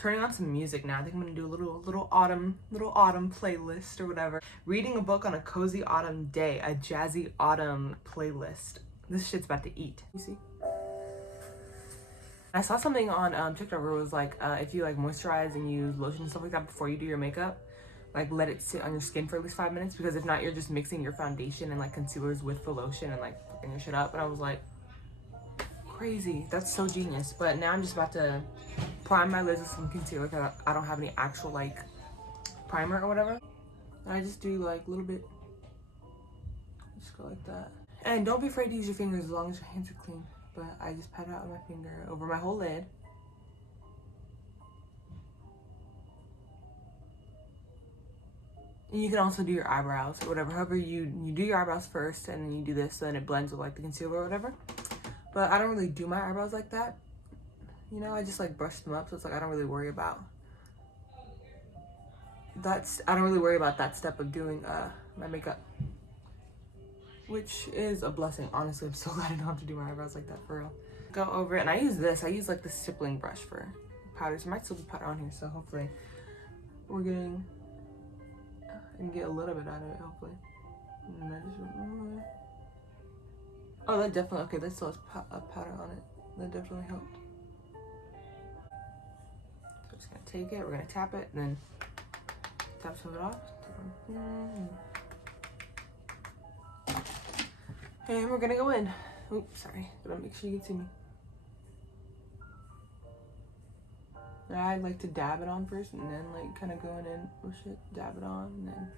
turning on some music now. I think I'm gonna do a little autumn playlist or whatever. Reading a book on a cozy autumn day, a jazzy autumn playlist. This shit's about to eat. You see? I saw something on TikTok where it was like, if you like moisturize and use lotion and stuff like that before you do your makeup, like let it sit on your skin for at least 5 minutes, because if not, you're just mixing your foundation and like concealers with the lotion and like fucking your shit up. And I was like, crazy. That's so genius. But now I'm just about to prime my lids with some concealer because I don't have any actual like primer or whatever. And I just do like a little bit. Just go like that. And don't be afraid to use your fingers as long as your hands are clean. But I just pat it out with my finger over my whole lid. And you can also do your eyebrows or whatever. However, you do your eyebrows first and then you do this, so then it blends with like the concealer or whatever. But I don't really do my eyebrows like that. You know, I just like brush them up, so it's like I don't really worry about that step of doing my makeup. Which is a blessing, honestly. I'm so glad I don't have to do my eyebrows like that, for real. Go over it, and I use like the stippling brush for powders. There might still be powder on here, so hopefully we're getting and get a little bit out of it, hopefully. And I just, oh, that definitely, okay, that still has a powder on it. That definitely helped. So I'm just gonna take it, we're gonna tap it, and then tap some of it off. And we're gonna go in. Oops, sorry. Gotta make sure you can see me. I like to dab it on first and then like kind of go in and push it, dab it on, and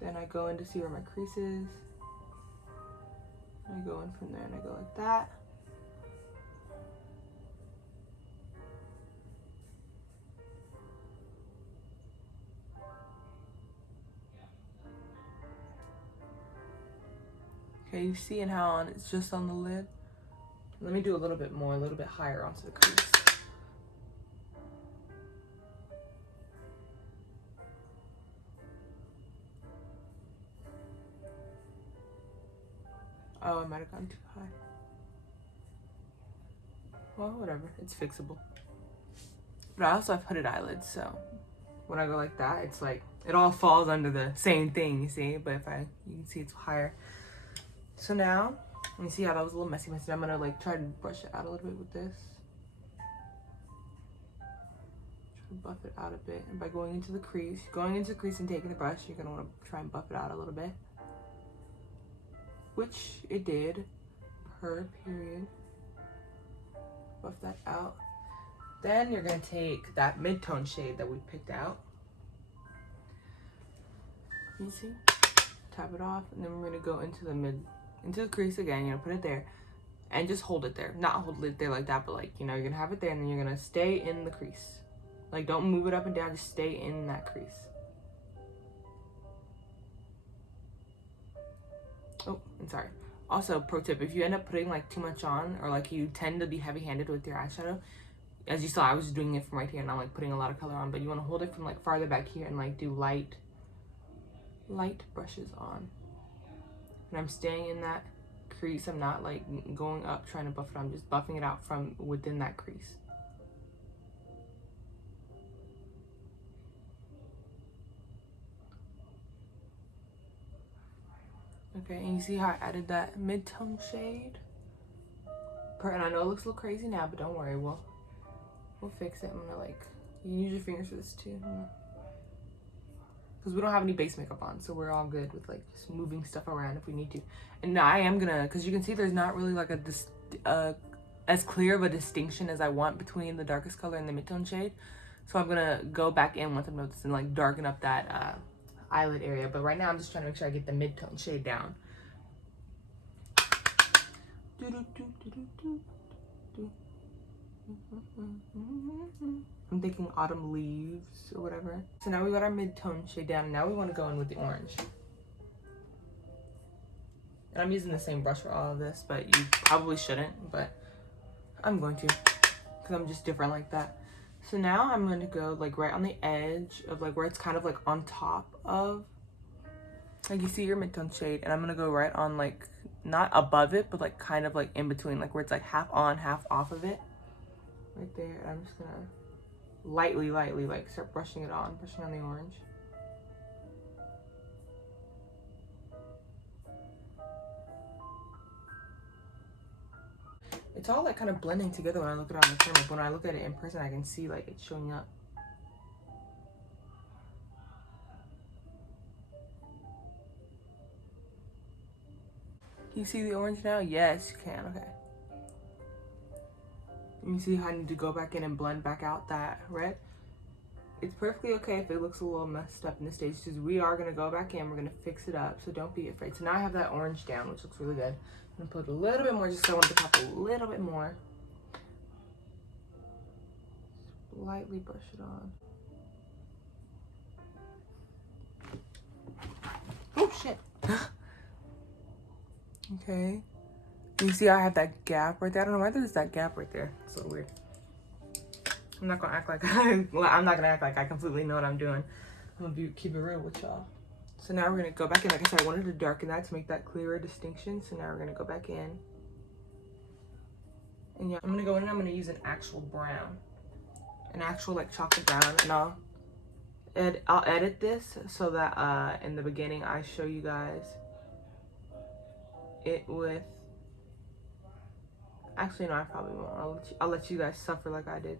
then I go in to see where my crease is. I go in from there and I go like that. Okay, you see how it's just on the lid? Let me do a little bit more, a little bit higher onto the crease. Oh, I might have gone too high. Well, whatever, it's fixable. But I also have hooded eyelids, so when I go like that, it's like, it all falls under the same thing, you see? But if you can see it's higher. So now, let me see how that was a little messy. I'm gonna like try to brush it out a little bit with this. Try to buff it out a bit. And by going into the crease and taking the brush, you're gonna wanna try and buff it out a little bit. Which it did, per period. Buff that out. Then you're gonna take that mid-tone shade that we picked out. You see? Tap it off, and then we're gonna go into the crease again, you know, put it there and just hold it there. Not hold it there like that, but like, you know, you're gonna have it there and then you're gonna stay in the crease. Like, don't move it up and down, just stay in that crease. Oh, I'm sorry. Also, pro tip, if you end up putting like too much on, or like you tend to be heavy-handed with your eyeshadow, as you saw, I was doing it from right here and I'm like putting a lot of color on, but you want to hold it from like farther back here and like do light brushes on. And I'm staying in that crease. I'm not like going up trying to buff it. I'm just buffing it out from within that crease. Okay, and you see how I added that mid-tone shade? And I know it looks a little crazy now, but don't worry, we'll fix it. I'm gonna like, you can use your fingers for this too. Because we don't have any base makeup on, so we're all good with like just moving stuff around if we need to. And now I am gonna, because you can see there's not really like as clear of a distinction as I want between the darkest color and the mid-tone shade. So I'm gonna go back in once I'm noticed and like darken up that eyelid area. But right now I'm just trying to make sure I get the mid-tone shade down. I'm thinking autumn leaves or whatever. So now we got our mid-tone shade down, and now we want to go in with the orange. And I'm using the same brush for all of this, but you probably shouldn't, but I'm going to, because I'm just different like that. So now I'm going to go like right on the edge of like where it's kind of like on top of, like you see your mid-tone shade, and I'm going to go right on like, not above it, but like kind of like in between, like where it's like half on, half off of it. there. I'm just gonna lightly, like start brushing it on, brushing on the orange. It's all like kind of blending together when I look at it on the camera. But when I look at it in person, I can see like it's showing up. Can you see the orange now? Yes, you can. Okay. You see how I need to go back in and blend back out that red? It's perfectly okay if it looks a little messed up in this stage, because we are going to go back in, we're going to fix it up, so don't be afraid. So now I have that orange down, which looks really good. I'm going to put a little bit more, just so I want to pop a little bit more. Lightly brush it on. Oh shit. Okay. You see I have that gap right there. I don't know why there's that gap right there. It's a little weird. I'm not gonna act like I'm not gonna act like I completely know what I'm doing. I'm gonna keep it real with y'all. So now we're gonna go back in. Like I said, I wanted to darken that to make that clearer distinction. So now we're gonna go back in. And yeah, I'm gonna go in and I'm gonna use an actual brown. An actual like chocolate brown, and I'll edit this so that in the beginning I show you guys it with, actually no, I probably won't. I'll let you guys suffer like I did.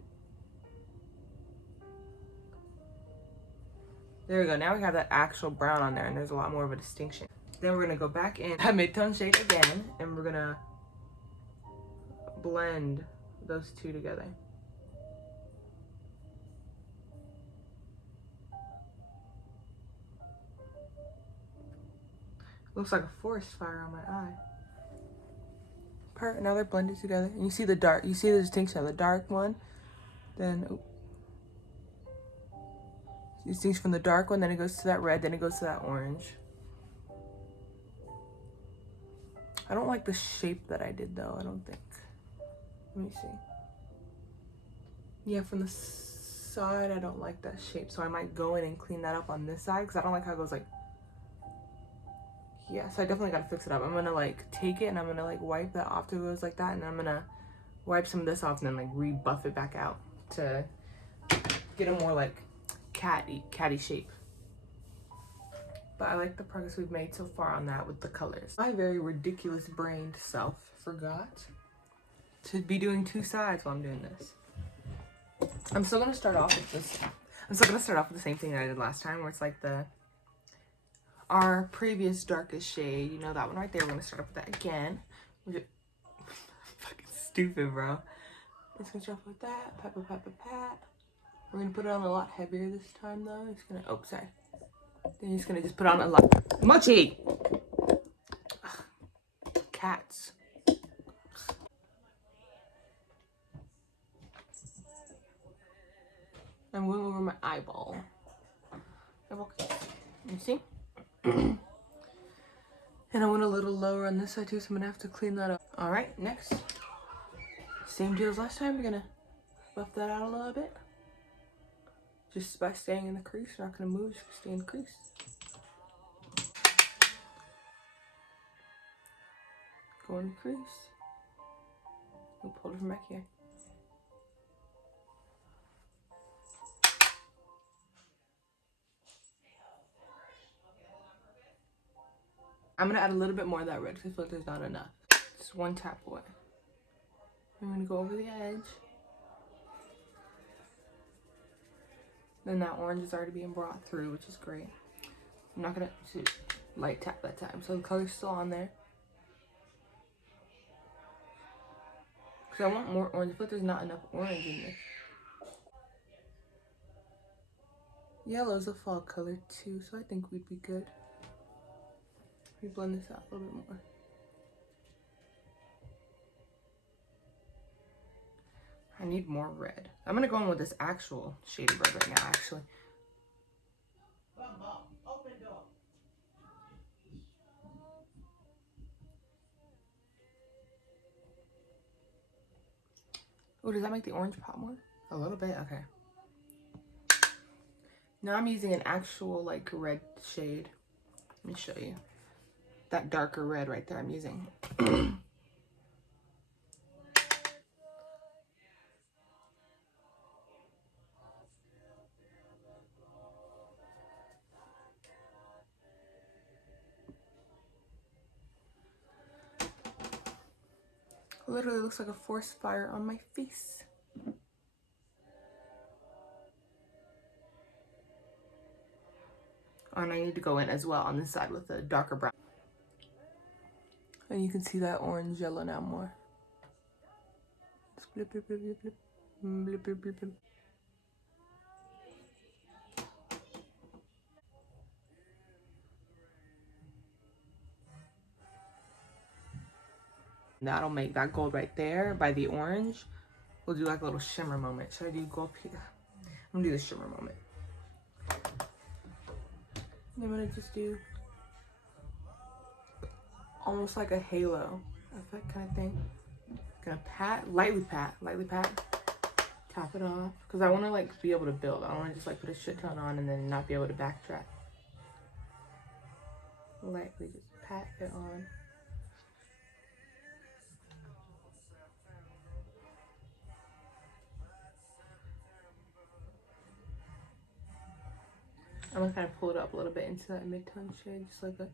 There we go. Now we have that actual brown on there, and there's a lot more of a distinction. Then we're gonna go back in that mid-tone shade again, and we're gonna blend those two together. Looks like a forest fire on my eye. Perfect. Now they're blended together, and you see the dark. You see the distinction of the dark one. Then distinction from the dark one. Then it goes to that red. Then it goes to that orange. I don't like the shape that I did though. I don't think. Let me see. Yeah, from the side, I don't like that shape, so I might go in and clean that up on this side, because I don't like how it goes like, yeah, so I definitely gotta fix it up. I'm gonna like take it and I'm gonna like wipe that off till it goes like that, and I'm gonna wipe some of this off and then like rebuff it back out to get a more like catty shape. But I like the progress we've made so far on that with the colors. My very ridiculous brained self forgot to be doing two sides while I'm doing this. I'm still gonna start off with this. I'm still gonna start off with the same thing that I did last time, where it's like our previous darkest shade. You know, that one right there. We're gonna start off with that again. Fucking stupid, bro. It's gonna start off with that. Pat. We're gonna put it on a lot heavier this time, though. It's gonna. Oh, sorry. Then you're just gonna put on a lot. Mochi. Ugh. Cats. I'm going over my eyeball. You see? And I went a little lower on this side too, so I'm gonna have to clean that up. All right, next. Same deal as last time. We're gonna buff that out a little bit. Just by staying in the crease. We're not gonna move, just stay in the crease. Go in the crease. We'll pull it from back here. I'm gonna add a little bit more of that red because I feel like there's not enough. Just one tap away. I'm gonna go over the edge. Then that orange is already being brought through, which is great. I'm not gonna light tap that time, so the color's still on there. Because I want more orange, but there's not enough orange in this. Yellow's a fall color too, so I think we'd be good. We blend this out a little bit more. I need more red. I'm gonna go in with this actual shade of red right now, actually. Open door. Oh, does that make the orange pop more? A little bit, okay. Now I'm using an actual like red shade. Let me show you. That darker red right there I'm using. literally looks like a forest fire on my face. And I need to go in as well on this side with a darker brown. And you can see that orange yellow now more. Blip, blip, blip, blip, blip. Blip, blip, blip, blip. That'll make that gold right there by the orange. We'll do like a little shimmer moment. Should I do gold? I'm gonna do the shimmer moment. And I'm gonna just do almost like a halo effect kind of thing. Gonna lightly pat, tap it off. Cause I wanna like be able to build. I don't wanna just like put a shit ton on and then not be able to backtrack. Lightly just pat it on. I'm gonna kind of pull it up a little bit into that mid-tone shade, just like that.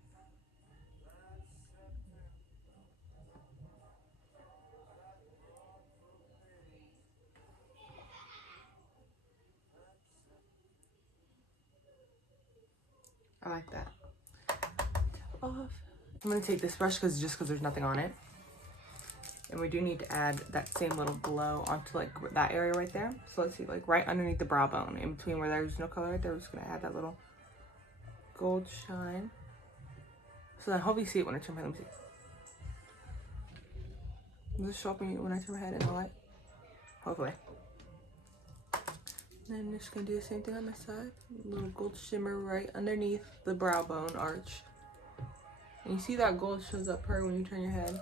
I like that. Off. I'm gonna take this brush because there's nothing on it. And we do need to add that same little glow onto like that area right there. So let's see, like right underneath the brow bone, in between where there's no color right there, we're just gonna add that little gold shine. So then hopefully you see it when I turn my head. Let me see. Does it show up when I turn my head in the light? Hopefully. Then I'm just gonna do the same thing on this side. A little gold shimmer right underneath the brow bone arch. And you see that gold shows up her when you turn your head.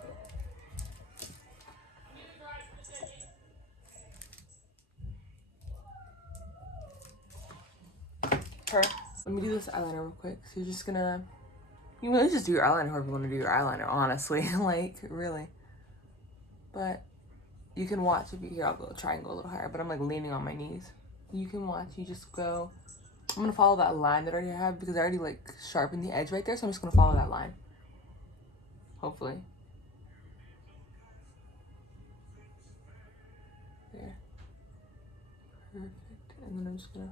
Her. Let me do this eyeliner real quick. So you're just gonna, you really just do your eyeliner however you want to do your eyeliner, honestly. Like, really. But you can watch if you here. I'll go try and go a little higher, but I'm like leaning on my knees. You can watch. You just go. I'm gonna follow that line that I already have because I already like sharpened the edge right there. So I'm just gonna follow that line. Hopefully. There. Perfect. And then I'm just gonna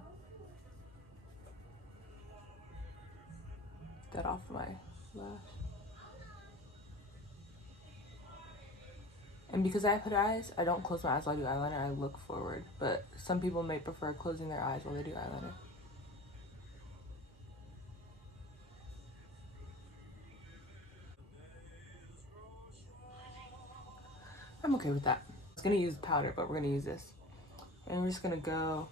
get that off my lash. And because I put eyes, I don't close my eyes while I do eyeliner. I look forward. But some people may prefer closing their eyes while they do eyeliner. I'm okay with that. I was gonna use powder, but we're gonna use this. And we're just gonna go.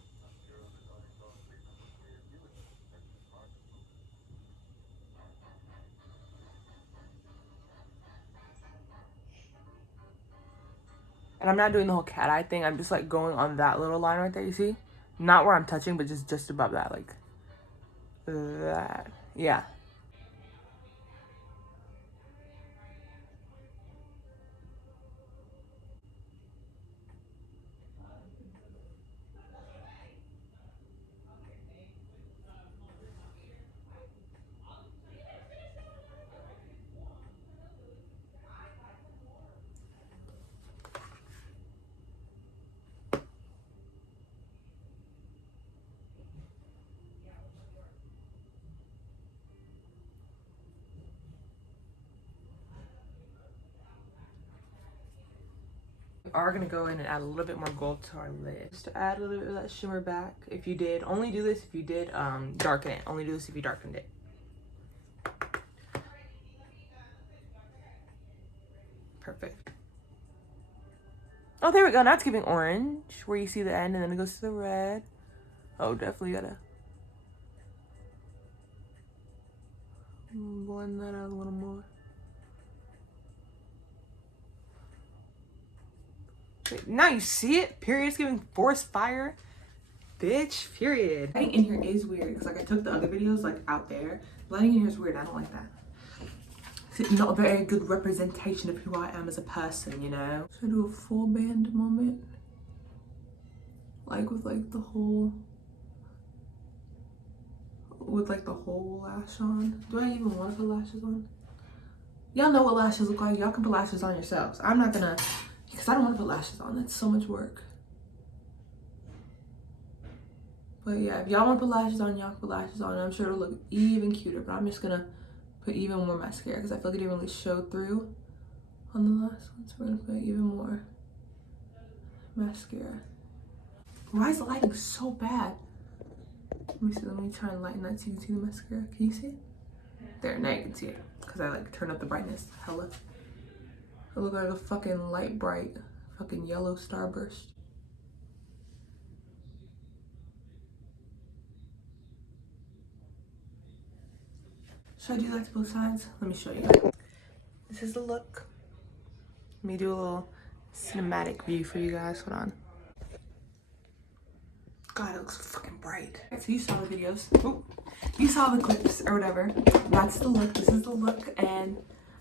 And I'm not doing the whole cat eye thing. I'm just like going on that little line right there, you see? Not where I'm touching, but just above that, like that. Yeah. We are gonna go in and add a little bit more gold to our lid. Just to add a little bit of that shimmer back. If you did, only do this if you did darken it. Only do this if you darkened it. Perfect. Oh, there we go. Now it's giving orange, where you see the end, and then it goes to the red. Oh, definitely gotta blend that out a little more. Wait, now you see it? Period. It's giving forest fire. Bitch, period. Lighting in here is weird, because like I took the other videos like out there. Lighting in here is weird. I don't like that. It's not a very good representation of who I am as a person, you know? Should I do a full band moment? Like with like the whole lash on. Do I even want to put lashes on? Y'all know what lashes look like. Y'all can put lashes on yourselves. I'm not gonna because I don't want to put lashes on. That's so much work. But yeah, if y'all want to put lashes on, y'all can put lashes on. I'm sure it'll look even cuter. But I'm just gonna put even more mascara because I feel like it didn't really show through on the last one. So we're gonna put even more mascara. Why is the lighting so bad? Let me see. Let me try and lighten that so you can see the mascara. Can you see it? There, now you can see it because I like turned up the brightness hella. I look like a fucking light bright fucking yellow starburst. Should I do that to both sides? Let me show you. This is the look. Let me do a little cinematic view for you guys. Hold on. God, it looks fucking bright. So you saw the videos. Ooh. You saw the clips or whatever. That's the look. This is the look. And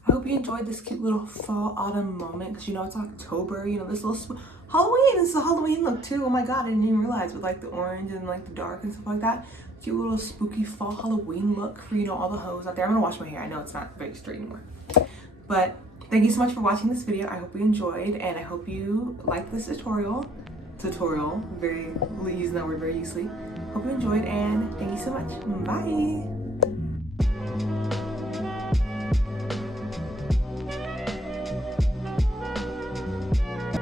I hope you enjoyed this cute little fall autumn moment. Because you know it's October. You know, this little Halloween. This is a Halloween look too. Oh my God, I didn't even realize with like the orange and like the dark and stuff like that. Cute little spooky fall Halloween look for, you know, all the hoes out there. I'm gonna wash my hair. I know it's not very straight anymore. But thank you so much for watching this video. I hope you enjoyed and I hope you liked this tutorial. Very using that word very loosely. Hope you enjoyed and thank you so much. Bye.